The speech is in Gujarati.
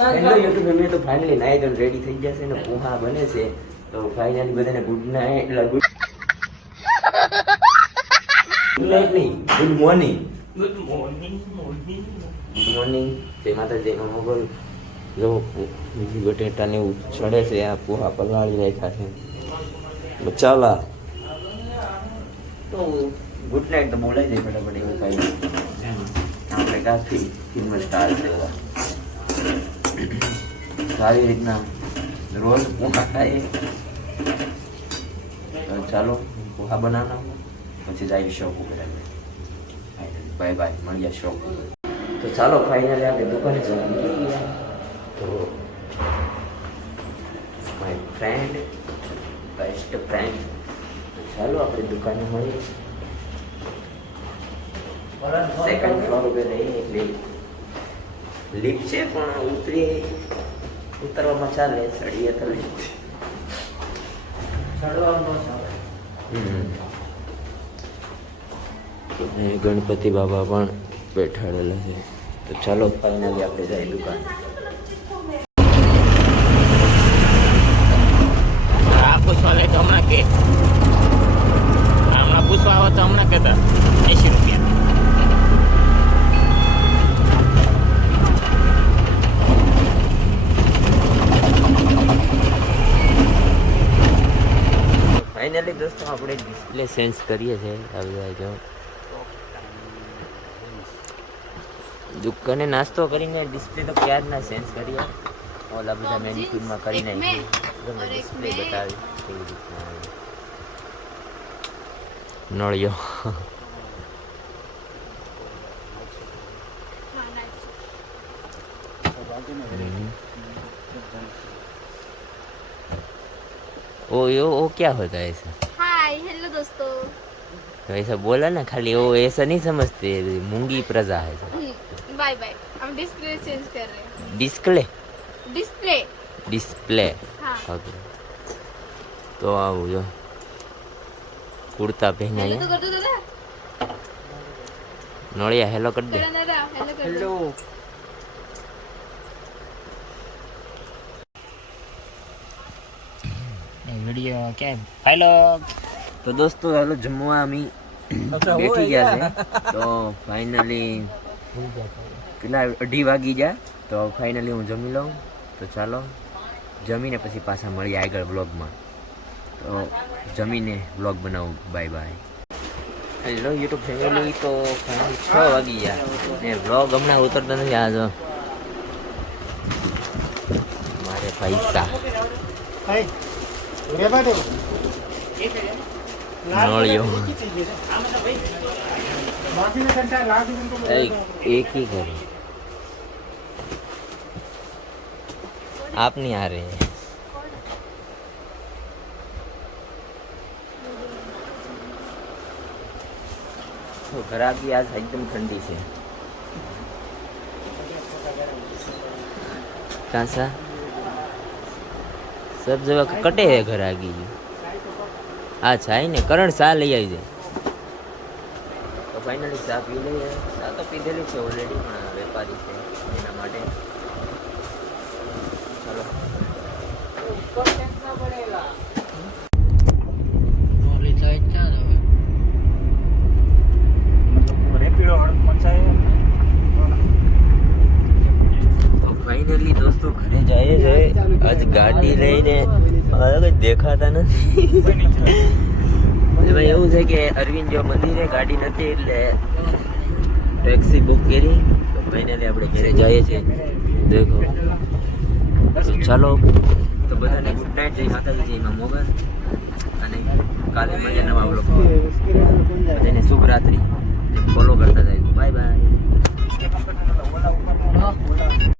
હેલો યુટ્યુબ ફેમિલી તો ફાઇનલી નાઈ ઓન રેડી થઈ જશે ને પોહા બને છે તો ફાઇનલી બધાને ગુડ નાઇટ એટલે ગુડ ગુડ નાઇટ નહીં good morning good morning morning good morning જય માતાજી જય મોગલ જો બીજી બટેટાને ચડે છે આ પોહા પલાળી રાખ્યા છે. ચાલા તો ગુડ નાઇટ તો બોલાય દે ફટાફટ એવું કાંઈ આપણે કાફી ફિલ્મ સ્ટાર છે. એવા સારી રીતના. રોજ પોહા ખાઈએ. ચાલો પોહા બનાવના પછી જાય શોખ ઉપર બાય બાય મળીએ શોખ તો ચાલો ફાઇનલી આપણે દુકાને જવા તો માય ફ્રેન્ડ બેસ્ટ ફ્રેન્ડ ચાલો, આપણે દુકાને મળીએ. સેકન્ડ ફ્લોર ઉપર રહીએ એટલે લિફ્ટ છે પણ ઉતરી ઉતરવામાં ચાલે ચડીએ તો લીપ. ગણપતિ બાબા પણ બેઠાડેલા છે. તો ચાલો ફાઇનલી આપણે જાય દુકાન આ પૂછવા લે તો હમણાં કે હમણાં પૂછવા આવે તો હમણાં કહેતા એંશી રૂપિયા ફાઇનલી દોસ્તો આપણે ડિસ્પ્લે ચેન્જ કરીએ છીએ આવી જો દુકાને નાસ્તો કરીને ડિસ્પ્લે તો ક્યારના ચેન્જ કરીએ ઓલા બધા મેનિક્યુરમાં કરી એક નાખીએ મેં, તમને और एक ડિસ્પ્લે मैं। બતાવી કેવી રીતના આવે. નળિયો हम्म। ओ यो वो क्या होता है ऐसा हाय हेलो दोस्तों तो ऐसा बोला ना खाली वो ऐसा नहीं समझते मूंगी प्रजा है सब बाय बाय हम डिस्प्ले चेंज कर रहे हैं डिस्प्ले डिस्प्ले डिस्प्ले हाँ ओके तो आओ जो कुर्ता पहना है तो कर दो दादा नोड़िया हेलो कर दे हेलो वीडियो क्या है हेलो તો દોસ્તો હાલો જમવા અમે બેઠી ગયા છે. તો ફાઇનલી કેટલા અઢી વાગી ગયા. તો ફાઇનલી હું જમી લઉં. તો ચાલો જમીને પછી પાછા મળીએ આગળ બ્લોગમાં તો જમીને બ્લોગ બનાવું. Bye bye hello YouTube family તો ફાઇનલી છ વાગી ગયા. ને બ્લોગ હમણાં ઉતરતા નથી આ મારે પૈસા. एक ही घर आप नहीं आ रहे हैं तो घर आपकी आज एकदम ठंडी से कहा सा सब जगह कटे है घर आगे આ ચા ને કરણ સા લઈ આવી જાય તો ફાઇનલી સા પી લઈએ સા તો પીધેલી છે ઓલરેડી પણ વેપારી છે એના માટે. ચલો. ફાઈનલી દોસ્તો, ઘરે જાય છે. આજ ગાડી લઈને હવે કંઈ દેખાતા નથી? ભાઈ એવું છે કે અરવિંદ જો મંદિરે ગાડી નથી એટલે ટેક્સી બુક કરી ફાઇનલી આપણે ઘરે જઈએ છીએ. દેખો. ચાલો તો બધાને ગુડ નાઇટ જય માતાજી જય મા મોગલ. અને કાલે મળીએ નવા બ્લોગ બધાને શુભ રાત્રિ. ફોલો કરતા જાય બાય બાય